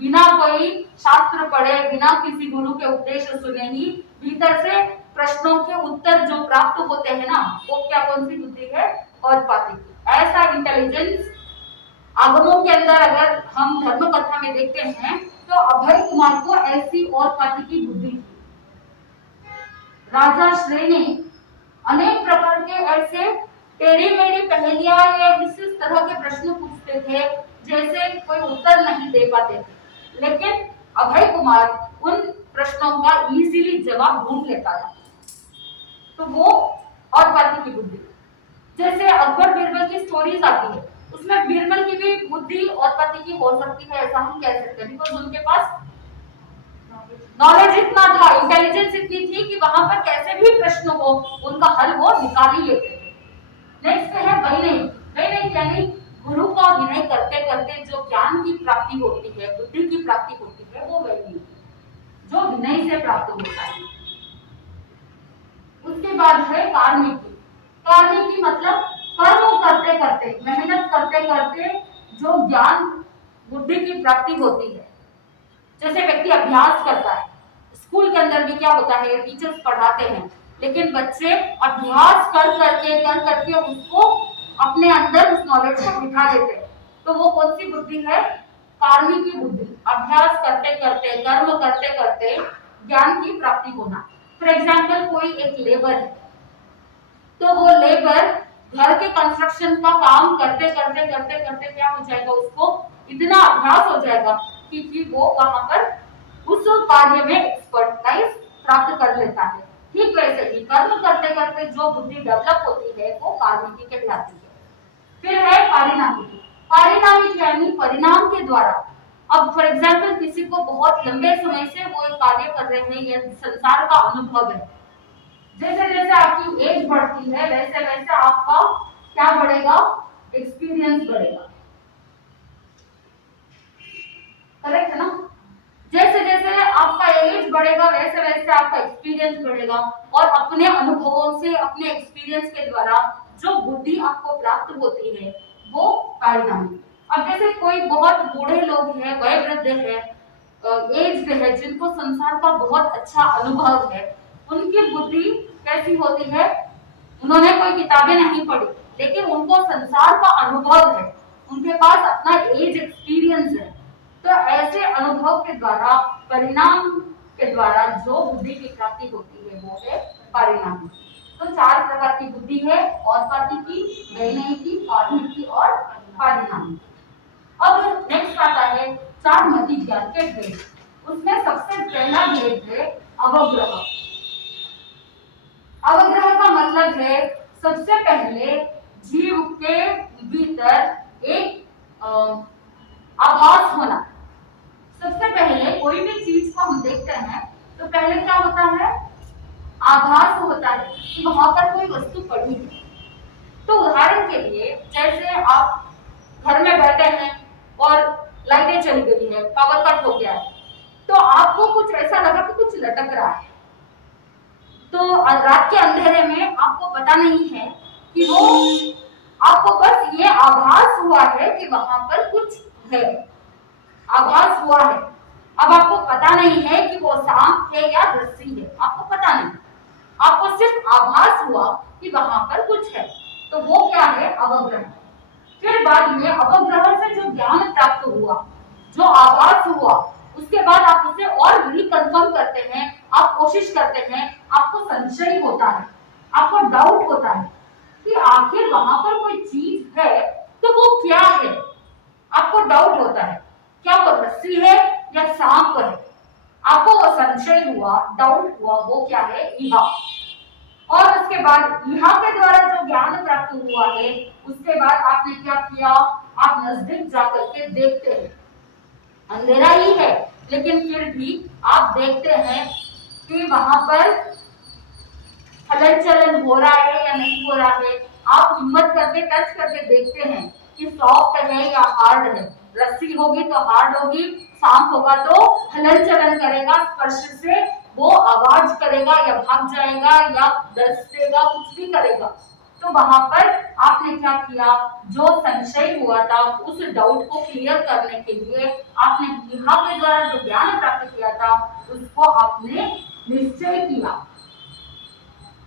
बिना कोई शास्त्र पढ़े, बिना किसी गुरु के उपदेश सुने ही भीतर से प्रश्नों के उत्तर जो प्राप्त होते हैं ना, वो क्या कौन सी बुद्धि है, औत्पातिकी। ऐसा इंटेलिजेंस आगमों के अंदर अगर हम धर्म कथा में देखते हैं तो अभय कुमार को ऐसी औत्पातिकी बुद्धि थी। राजा श्रेय ने अनेक प्रकार के ऐसे टेढ़ी मेढ़ी पहेलियां या विशेष तरह के प्रश्न पूछते थे जैसे कोई उत्तर नहीं दे पाते थे, लेकिन अभय कुमार उन प्रश्नों का इजीली जवाब ढूंढ लेता था। तो वो औत्पातिकी बुद्धि। जैसे अकबर बीरबल की स्टोरीज आती है उसमें बीरबल की भी बुद्धि औत्पातिकी हो सकती है, ऐसा हम कह सकते हैं, बिकॉज उनके पास नॉलेज इतना था, इंटेलिजेंस इतनी थी कि वहां पर कैसे भी प्रश्न हो उनका हल वो निकाल ही लेते थे। नेक्स्ट है वैनयी। वैनयी यानी गुरु का विनय करते करते जो ज्ञान की प्राप्ति होती है, बुद्धि की प्राप्ति होती है, वो वैनयी जो विनय से प्राप्त होता है। उसके बाद है कार्मिकी। कार्मिकी मतलब कर्म करते करते, मेहनत करते करते जो ज्ञान बुद्धि की प्राप्ति होती है। जैसे व्यक्ति अभ्यास करता है, स्कूल के अंदर भी क्या होता है, टीचर्स पढ़ाते हैं लेकिन बच्चे अभ्यास कर करके उसको अपने अंदर उस नॉलेज को बिठा देते हैं। तो वो कौन सी बुद्धि है, कार्मिकी बुद्धि। अभ्यास करते करते, कर्म करते करते ज्ञान की प्राप्ति होना। फॉर एग्जाम्पल कोई एक लेबर है तो वो लेबर घर के कंस्ट्रक्शन का काम करते करते करते करते क्या हो जाएगा, उसको इतना अभ्यास हो जाएगा कि वो वहां पर उस कार्य में एक्सपर्टाइज प्राप्त कर लेता है। ठीक वैसे ही कर्म करते करते जो बुद्धि डेवलप होती है वो कार्मिकी कहलाती है। फिर है पारिणामिकी। पारिणामिक यानी परिणाम के द्वारा। अब फॉर एग्जाम्पल किसी को बहुत लंबे समय से वो कार्य कर रहे हैं, यह संसार का अनुभव है, जैसे जैसे आपकी एज बढ़ती है वैसे वैसे आपका क्या बढ़ेगा, एक्सपीरियंस बढ़ेगा, करेक्ट है ना। जैसे जैसे आपका एज बढ़ेगा वैसे वैसे आपका एक्सपीरियंस बढ़ेगा और अपने अनुभवों से, अपने एक्सपीरियंस के द्वारा जो बुद्धि आपको प्राप्त होती है वो पारिणामिक। अब जैसे कोई बहुत बूढ़े लोग हैं, वयोवृद्ध है, एज है, जिनको संसार का बहुत अच्छा अनुभव है, उनकी बुद्धि कैसी होती है, उन्होंने कोई किताबें नहीं पढ़ी लेकिन उनको संसार का अनुभव है, उनके पास अपना एज एक्सपीरियंस है। तो ऐसे अनुभव के द्वारा, परिणाम के द्वारा जो बुद्धि की प्राप्ति होती है वो है परिणाम। तो 4 प्रकार प्रकार की बुद्धि है, औत्पाती की, वैनयी की, पारमिक की और पारिणामिक। अब नेक्स्ट आता है चार मति ज्ञान के भेद। उसमें सबसे पहला भेद है अवग्रह। अवग्रह का मतलब है सबसे पहले जीव के भीतर एक आभास होना। सबसे पहले कोई भी चीज को हम देखते हैं तो पहले क्या होता है, आभास होता है कि वहां पर कोई वस्तु पड़ी है। तो उदाहरण के लिए जैसे आप घर में बैठे हैं और लाइटें चली गई है, पावर कट हो गया है, तो आपको कुछ ऐसा लगा कि कुछ लटक रहा है। तो रात के अंधेरे में आपको पता नहीं है कि वो, आपको बस ये आभास हुआ है कि वहां पर कुछ है, आभास हुआ है। अब आपको पता नहीं है कि वो सांप है या रस्सी है, आपको पता नहीं, आपको सिर्फ आभास हुआ कि वहां पर कुछ है। तो वो क्या है, अवग्रह। फिर बाद में अवग्रह से जो ज्ञान प्राप्त हुआ, जो आभास हुआ, उसके बाद आप उसे और रिकन्फर्म करते हैं, आप कोशिश करते हैं, आपको संशय होता है, आपको डाउट होता है कि आखिर वहां पर कोई चीज है तो वो क्या है। आपको डाउट होता है क्या वो रस्सी है या सांप है, आपको वो संशय हुआ, डाउट हुआ, वो क्या है, इहा। और उसके बाद इहा के द्वारा जो ज्ञान प्राप्त हुआ है, उसके बाद आपने क्या किया, आप नजदीक जाकर के देखते हैं, अंधेरा ही है लेकिन फिर भी आप देखते हैं कि वहां पर हलन चलन हो रहा है या नहीं हो रहा है। आप हिम्मत करके टच करके देखते हैं कि सॉफ्ट है या हार्ड है, रस्सी होगी तो हार्ड होगी, सांप होगा तो हलन चलन करेगा, स्पर्श से वो आवाज करेगा या भाग जाएगा या डसेगा, कुछ भी करेगा। तो वहां पर आपने क्या किया, जो संशय हुआ था उस डाउट को क्लियर करने के लिए आपने यहाँ के द्वारा जो ज्ञान प्राप्त किया था उसको आपने निश्चय किया,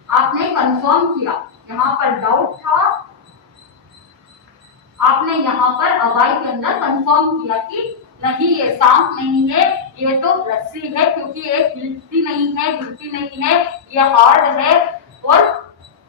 आपने कंफर्म किया। यहाँ पर डाउट था, आपने यहाँ पर अवाई के अंदर कंफर्म किया कि नहीं ये सांप नहीं है, ये तो रस्सी है, क्योंकि ये हिलती नहीं है, गिरती नहीं है, ये हार्ड है और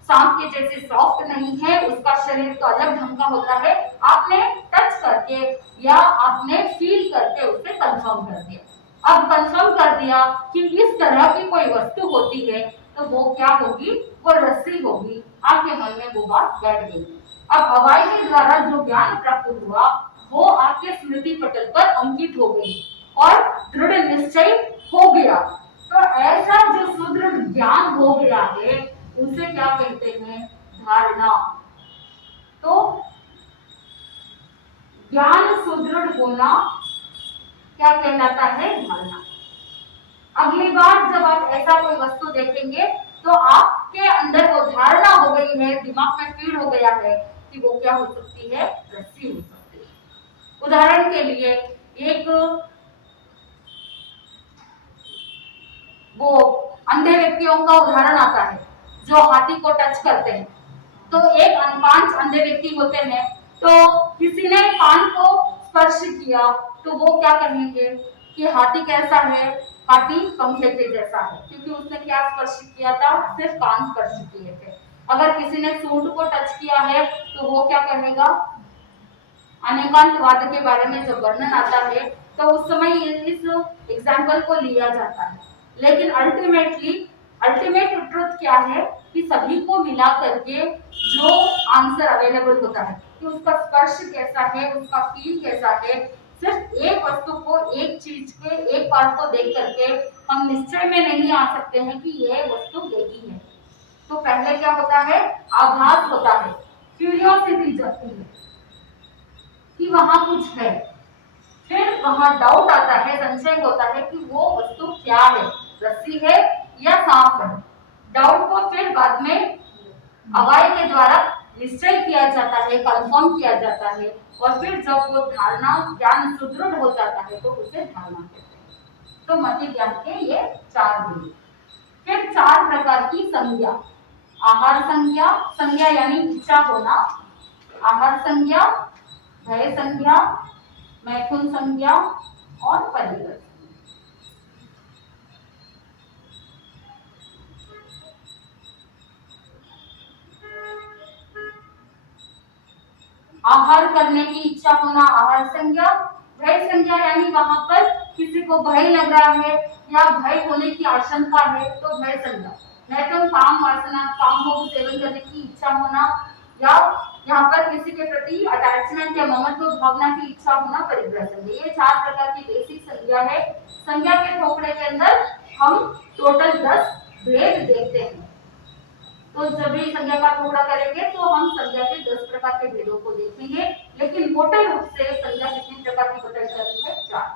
सांप के जैसे सॉफ्ट नहीं है, उसका शरीर तो अलग ढंग का होता है। आपने टच करके या आपने फील करके उसे कंफर्म कर दिया। अब कंफर्म कर दिया कि इस तरह की कोई वस्तु होती है तो वो क्या होगी, वो रस्सी होगी। आपके मन में वो बात बैठ गई। अब हवाई के द्वारा जो ज्ञान प्राप्त हुआ वो आपके स्मृति पटल पर अंकित हो गई और दृढ़ निश्चय हो गया। तो ऐसा जो सुदृढ़ ज्ञान हो गया है उसे क्या कहते हैं, धारणा। तो ज्ञान सुदृढ़ होना क्या कहलाता है, धारणा। अगली बार जब आप ऐसा कोई वस्तु देखेंगे तो आपके अंदर वो धारणा हो गई है, दिमाग में फीड हो गया है कि वो क्या हो सकती है, रस्सी हो सकती है। उदाहरण के लिए एक वो अंधे व्यक्तियों का उदाहरण आता है जो हाथी को टच करते हैं। तो एक 5 अंधे व्यक्ति होते हैं, तो किसी ने कान को स्पर्श किया तो वो क्या कहेंगे कि हाथी कैसा है, हाथी पंखे के जैसा है, क्योंकि उसने क्या स्पर्श किया था, सिर्फ कान स्पर्श किए थे। अगर किसी ने सूंड को टच किया है तो वो क्या कहेगा, अनेकांतवाद के बारे में जब वर्णन आता है तो उस समय इस एग्जाम्पल को लिया जाता है। लेकिन अल्टीमेट ट्रुथ क्या है कि सभी को मिला करके जो आंसर अवेलेबल होता है कि उसका स्पर्श कैसा है, उसका फील कैसा है, सिर्फ एक वस्तु को, एक चीज के एक पार्ट को देख करके हम निश्चय में नहीं आ सकते हैं कि यह वस्तु यही है। तो पहले क्या होता है, आभास होता है, क्यूरियोसिटी जगती है कि वहां कुछ है, फिर वहां डाउट आता है, संशय होता है कि वो वस्तु क्या है, रस्सी है या सांप है। डाउट को फिर बाद में अवाय के द्वारा निश्चय किया जाता है, कंफर्म किया जाता है और फिर जब वो धारणा ज्ञान सुदृढ़ हो जाता है तो उसे धारणा कहते हैं। तो मति ज्ञान के ये 4 गुण। फिर 4 प्रकार की संज्ञा, आहार संज्ञा, संज्ञा यानी इच्छा होना, आहार संज्ञा, भय संज्ञा, मैथुन संज्ञा और परिवर्तन। आहार करने की इच्छा होना आहार संज्ञा। भय संज्ञा यानी वहां पर किसी को भय लग रहा है या भय होने की आशंका है तो भय संज्ञा। नहीं तो काम वासना काम को सेवन करने की इच्छा होना या यहाँ पर किसी के प्रति अटैचमेंट या ममत्व भावना की इच्छा होना परिग्रह संज्ञा। ये 4 प्रकार की बेसिक संज्ञा है। संज्ञा के ठोकरे के अंदर हम टोटल 10 भेद देखते हैं। तो जब भी संज्ञा का टुकड़ा करेंगे तो हम संज्ञा के 10 प्रकार के भेदों को देखेंगे, लेकिन मोटे रूप से संज्ञा कितने प्रकार की बताई जाती है? 4।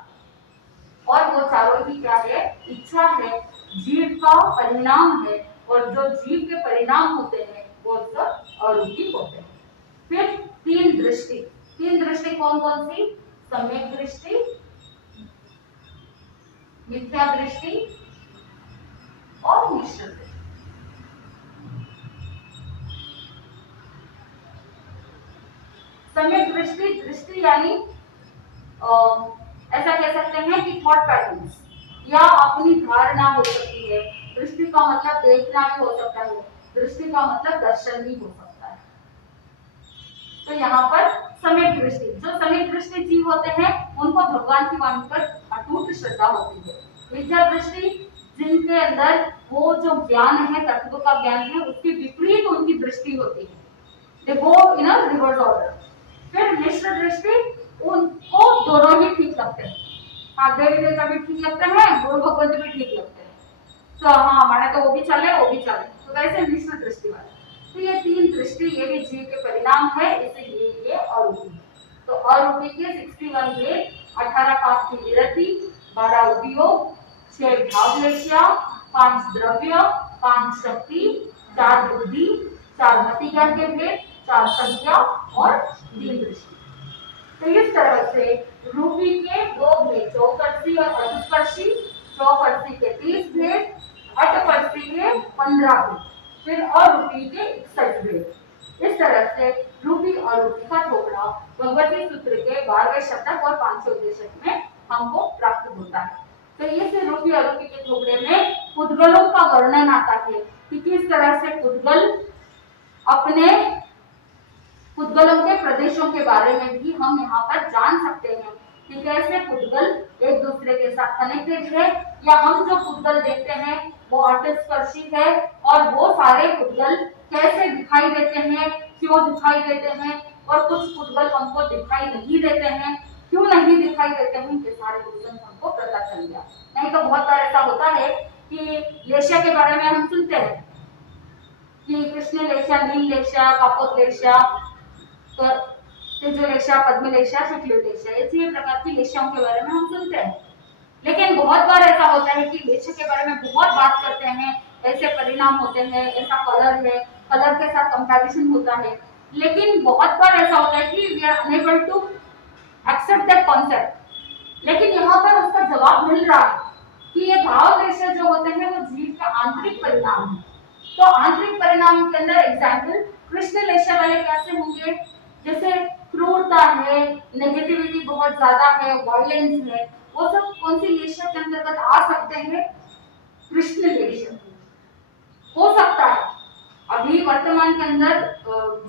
और वो चारों ही क्या है? इच्छा है, जीव का परिणाम है, और जो जीव के परिणाम होते हैं वो सब अरूपी होते हैं। फिर 3 दृष्टि। 3 दृष्टि कौन कौन सी? सम्यक दृष्टि, मिथ्या दृष्टि और मिश्र दृष्टि। सम्यक दृष्टि, दृष्टि यानी ऐसा कह सकते हैं कि थॉट पैटर्न्स या अपनी धारणा हो सकती है। दृष्टि का मतलब देखना भी हो सकता है, दृष्टि का मतलब दर्शन भी हो सकता है। तो यहाँ पर सम्यक दृष्टि, जो सम्यक दृष्टि जीव होते हैं उनको भगवान की वाणी पर अटूट श्रद्धा होती है। मिथ्या दृष्टि जिनके अंदर वो जो ज्ञान है, तत्व का ज्ञान है, उसके विपरीत उनकी दृष्टि होती है। They go in a reverse order. फिर मिश्र दृष्टि, उनको दोनों ही ठीक लगते हैं। हाँ, देवी देवता भी ठीक लगते हैं, गुरु भगवंत भी ठीक लगते हैं, तो हाँ हमारा तो वो भी चले वो भी चले, तो वैसे मिश्र दृष्टि वाले। तो ये 3 दृष्टि ये भी जीव के परिणाम है, इसलिए ये अरूपी है। तो अरूपी के 61 भेद, 18 पाप की निरति, 12 उपयोग, 6 भावलेशिया, 5 द्रव्य, 5 शक्ति, 4 बुद्धि, 4 मति ज्ञान के भेद, 4 संज्ञा और 3 दृष्टि। तो इस तरह से रूपी के 2 भेद, चौकर्षी और अधस्पर्शी। चौकर्षी के 30 भेद, अटपर्शी के 15 भेद, फिर अरूपी के 61 भेद। इस तरह से रूपी और अरूपी का टुकड़ा भगवती सूत्र के 12वें शतक और 500 दशक में हमको प्राप्त होता है। तो इस रूपी और अरूपी के टुकड़े में पुद्गलों का वर्णन आता है कि किस तरह से पुद्गल अपने पुद्गलों के प्रदेशों के बारे में भी हम यहाँ पर जान सकते हैं कि कैसे पुद्गल एक दूसरे के साथ कनेक्टेड है, या हम जो पुद्गल देखते हैं वो अटस्पर्शी है, और वो सारे पुद्गल कैसे दिखाई देते हैं, क्यों दिखाई देते हैं, और कुछ पुद्गल हमको दिखाई नहीं देते हैं, क्यों नहीं दिखाई देते हैं, ये सारे रीजन हमको पता चल गया। नहीं तो बहुत बार ऐसा होता है कि लेशिया के बारे में हम सुनते हैं कि कृष्ण लेशिया, नील लेशिया, कापोत लेशिया, तो लेशिया, पद्म लेशिया, शुक्ल लेशिया, इसी प्रकार की लेशियाओं के बारे में हम सुनते हैं। लेकिन बहुत बार ऐसा होता है कि लेशिया के बारे में बहुत बात करते हैं, ऐसे परिणाम होते हैं, ऐसा कलर है, कलर के साथ कंपैरिजन होता है, लेकिन बहुत बार ऐसा होता है कि we are unable to accept that concept. लेकिन यहाँ पर उसका जवाब मिल रहा है कि ये भाव लेशिया जो होते हैं वो जीव का आंतरिक परिणाम है। तो आंतरिक परिणाम के अंदर एग्जाम्पल कृष्ण लेशिया वाले कैसे होंगे? जैसे क्रूरता है, नेगेटिविटी बहुत ज्यादा है, वायलेंस है, वो सब कौन सी लेशिया के अंतर्गत आ सकते हैं? कृष्ण लेशिया हो सकता है। अभी वर्तमान के अंदर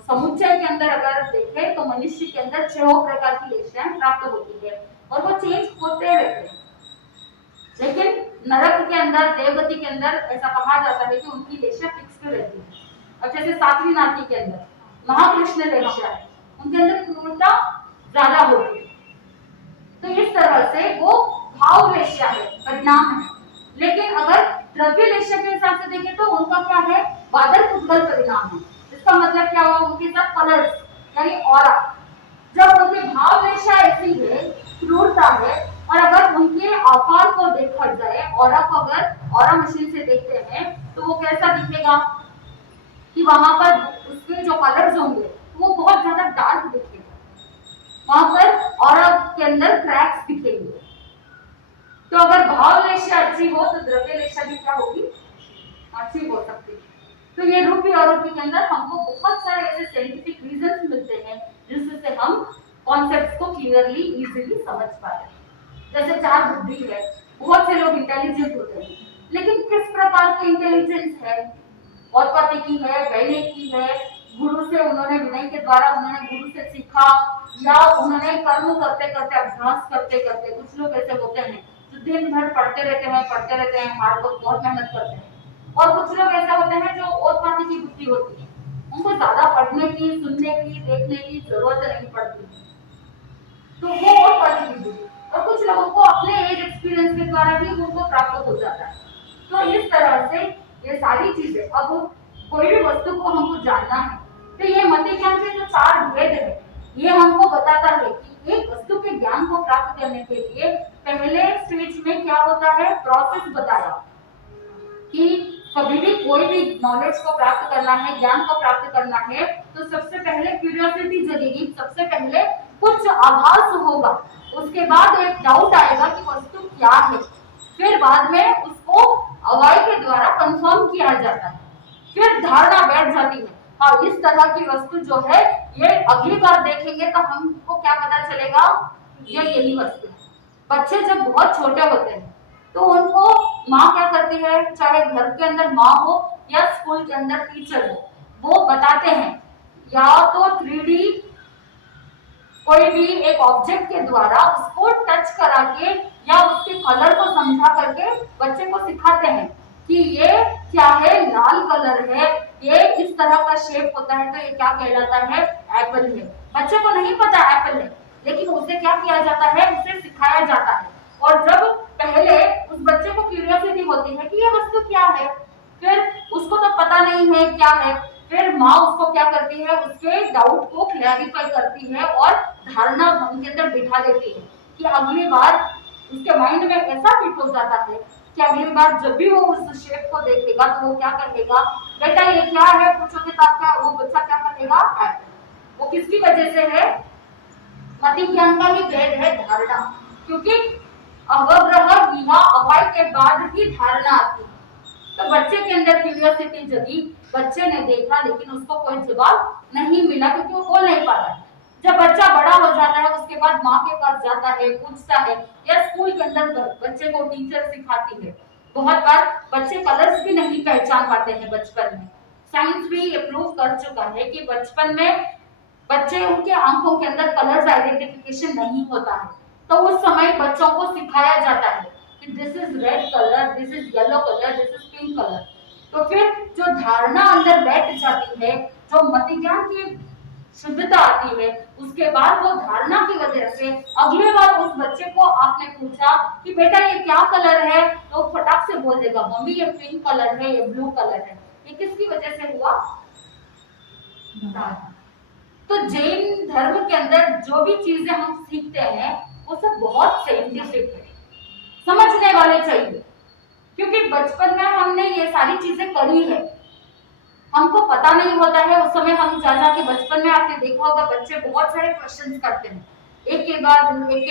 समुच्चय के अंदर अगर देखें तो मनुष्य के अंदर 6 प्रकार की लेशियाएं प्राप्त होती है और वो चेंज होते रहते हैं। लेकिन नरक के अंदर, देवगति के अंदर ऐसा कहा जाता है कि उनकी लेशिया फिक्स्ड रहती है। और जैसे 7वीं नाथी के अंदर महाकृष्ण लेशिया है, उनके अंदर क्रूरता ज्यादा होती है। तो इस तरह से वो भाव लेशिया है, परिणाम है। लेकिन अगर द्रव्य लेशिया के हिसाब से देखें तो उनका क्या है? बादल पुद्गल परिणाम है। इसका मतलब क्या हुआ? उनके साथ कलर्स यानी ऑरा। जब उनके भाव लेशिया ऐसी है, क्रूरता है, और अगर उनके आकार को देखा जाए, ऑरा को अगर ऑरा मशीन से देखते हैं तो वो कैसा दिखेगा कि वहां पर उसके जो कलर्स होंगे वो बहुत ज्यादा डार्क दिखेगा, वहां पर ऑरा के अंदर क्रैक्स दिखेंगे। तो अगर भाव लेशिया अच्छी हो तो द्रव्य लेशिया भी क्या होगी? अच्छी हो सकती है। तो ये रूपी और रूपी के अंदर हमको बहुत सारे ऐसे साइंटिफिक रीजंस मिलते हैं जिससे हम कॉन्सेप्ट्स को क्लियरली इजीली समझ पाते हैं। जैसे 4 बुद्धि है, बहुत से लोग इंटेलिजेंट होते हैं, लेकिन किस प्रकार की इंटेलिजेंस है? उत्पत्ति की है, वैदिक की है, गुरु से उन्होंने विनय के द्वारा उन्होंने गुरु से सीखा, या उन्होंने कर्म करते करते अभ्यास करते करते, कुछ लोग ऐसे होते हैं जो दिन भर पढ़ते रहते हैं, हार्ड वर्क बहुत मेहनत करते हैं, और कुछ लोग ऐसे होते हैं जो और पाती की बुद्धि होती है, उनको ज्यादा पढ़ने की, सुनने की, देखने की जरूरत नहीं पड़ती, तो वो और पाती की बुद्धि, और कुछ लोगों को अपने एज एक्सपीरियंस के द्वारा भी उनको प्राप्त हो जाता है। तो इस तरह से ये सारी चीजें, अब कोई भी वस्तु को हमको जानना है तो ये मति ज्ञान के जो 4 भेद है ये हमको बताता है कि एक वस्तु के ज्ञान को प्राप्त करने के लिए पहले स्टेज में क्या होता है, प्रोसेस बताया कि कभी भी कोई भी नॉलेज को प्राप्त करना है, ज्ञान को प्राप्त करना है, तो सबसे पहले क्यूरियोसिटी जगेगी, सबसे पहले कुछ आभास होगा, उसके बाद एक डाउट आएगा कि वस्तु क्या है, फिर बाद में उसको अवाई के द्वारा कंफर्म किया जाता है, फिर धारणा बैठ जाती है, हाँ इस तरह की वस्तु जो है ये अगली बार देखेंगे तो हमको क्या पता चलेगा, ये यही वस्तु है। बच्चे जब बहुत छोटे होते हैं तो उनको माँ क्या करती है, चाहे घर के अंदर माँ हो या स्कूल के अंदर टीचर हो, वो बताते हैं या तो 3D कोई भी एक ऑब्जेक्ट के द्वारा उसको टच करा के या उसके कलर को समझा करके बच्चे को सिखाते हैं कि ये क्या है, लाल कलर है, ये इस तरह का शेप होता है, तो ये क्या कहलाता है, एप्पल है। बच्चे को नहीं पता एप्पल है, लेकिन उसे क्या किया जाता है, उसे सिखाया जाता है, और जब पहले उस बच्चे को क्यूरियोसिटी होती है कि ये वस्तु क्या है, फिर उसको तो पता नहीं है क्या है, फिर माँ उसको क्या करती है, उसके डाउट को क्लैरिफाई करती है और धारणा उनके अंदर बिठा देती है कि अगली बार उसके माइंड में ऐसा फिट हो जाता है कि अगली बार जब भी वो उस शेप को देखेगा तो वो क्या कहेगा, बेटा ये क्या है, पूछोगे तो क्या, वो बच्चा क्या कहेगा, एप्पल। वो किसकी वजह से है, मति ज्ञान का ही भेद है, धारणा, क्योंकि अवग्रह विना अभय के बाद ही धारणा आती है। तो बच्चे के अंदर क्यूरियोसिटी जगी, बच्चे ने देखा लेकिन उसको कोई जवाब नहीं मिला क्योंकि वो बोल नहीं पा रहा है। जब बच्चा बड़ा हो जाता है उसके बाद माँ के पास जाता है, पूछता है, या स्कूल के अंदर बच्चे को टीचर सिखाती है। बहुत बार बच्चे कलर्स भी नहीं पहचान पाते हैं बचपन में। साइंस भी ये प्रूव कर चुका है कि बचपन में बच्चे उनके आंखों के अंदर कलर्स आइडेंटिफिकेशन नहीं होता है, तो उस समय बच्चों को सिखाया जाता है कि this is red colour, this is yellow colour, this is pink colour. तो फिर जो धारणा अंदर बैठ जाती है, जो मति ज्ञान की शुद्धता आती है, उसके बाद वो धारणा की वजह से अगले बार उस बच्चे को आपने पूछा कि बेटा ये क्या कलर है, तो फटाक से बोल देगा मम्मी ये पिंक कलर है, ये ब्लू कलर है। ये किसकी वजह से हुआ, धारणा। तो जैन धर्म के अंदर जो भी चीजें हम सीखते हैं वो सब बहुत साइंटिफिक है, समझने वाले चाहिए, क्योंकि बचपन में हमने ये सारी चीजें करी है, हमको पता नहीं होता है उस समय हम जा जाके, बचपन में आपने देखा होगा बच्चे बहुत सारे क्वेश्चन करते हैं, एक के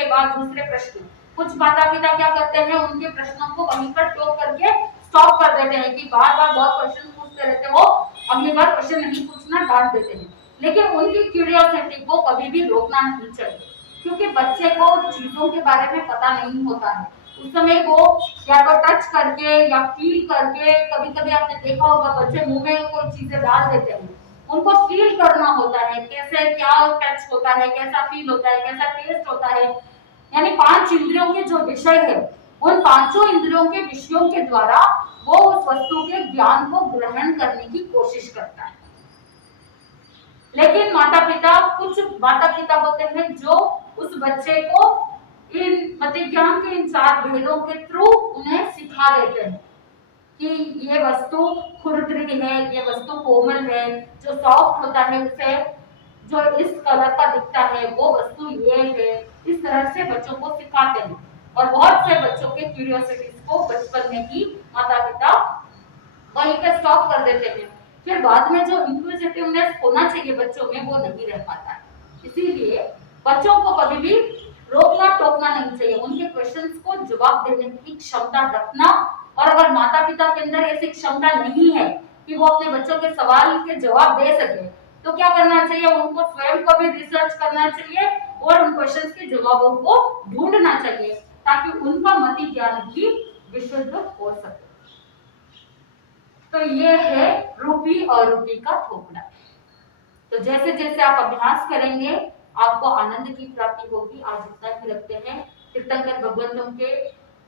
बाद दूसरे प्रश्न। कुछ माता पिता क्या करते हैं, उनके प्रश्नों को वहीं पर टोक करके स्टॉप कर देते हैं कि बार बार बहुत क्वेश्चन पूछते रहते हो, अगली बार क्वेश्चन नहीं पूछना, डांट देते हैं। लेकिन उनकी क्यूरियोसिटी को कभी भी रोकना नहीं चाहिए, क्योंकि बच्चे को चीजों के बारे में पता नहीं होता है, उस समय वो या तो टच करके या फील करके, कभी कभी आपने देखा होगा बच्चे मुंह में कोई चीजें डाल देते हैं, उनको फील करना होता है, कैसे क्या टच होता है, कैसा फील होता है, कैसा टेस्ट होता है। यानी 5 इंद्रियों के जो विषय है, उन 5 इंद्रियों के विषयों के द्वारा वो उस वस्तु के ज्ञान को ग्रहण करने की कोशिश करता है। लेकिन कुछ माता पिता होते हैं जो उस बच्चे को इन मति ज्ञान के इन 4 भेदों के थ्रू उन्हें सिखा देते हैं कि ये वस्तु खुरदरी है, ये वस्तु कोमल है, जो सॉफ्ट होता है उसे जो इस कलर का दिखता है वो वस्तु ये है। इस तरह से बच्चों को सिखाते हैं, और बहुत से बच्चों के क्यूरियोसिटीज को बचपन में ही माता पिता वहीं पे स्टॉप कर देते हैं, फिर बाद में जो इंक्विजिटिवनेस होना चाहिए बच्चों में वो नहीं रह पाता है। इसीलिए बच्चों को कभी भी रोकना टोकना नहीं चाहिए, उनके क्वेश्चंस को जवाब देने की क्षमता रखना। और अगर माता पिता के अंदर ऐसी क्षमता नहीं है कि वो अपने बच्चों के सवाल के जवाब दे सके, तो क्या करना चाहिए, उनको स्वयं को भी रिसर्च करना चाहिए और उन क्वेश्चंस के जवाबों को ढूंढना चाहिए, ताकि उनका मति ज्ञान भी विशुद्ध हो सके। तो ये है रूपी और रूपी का थोपड़ा। तो जैसे जैसे आप अभ्यास करेंगे आपको आनंद की प्राप्ति होगी। आज इतना ही रखते हैं। तीर्थंकर भगवंतों के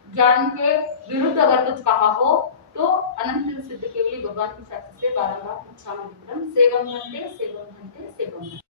ज्ञान के विरुद्ध अगर कुछ कहा हो तो अनंत सिद्ध केवली भगवान की शक्ति से बारंबार इच्छा सेवम घंटे सेवम घंटे सेवम घंटे।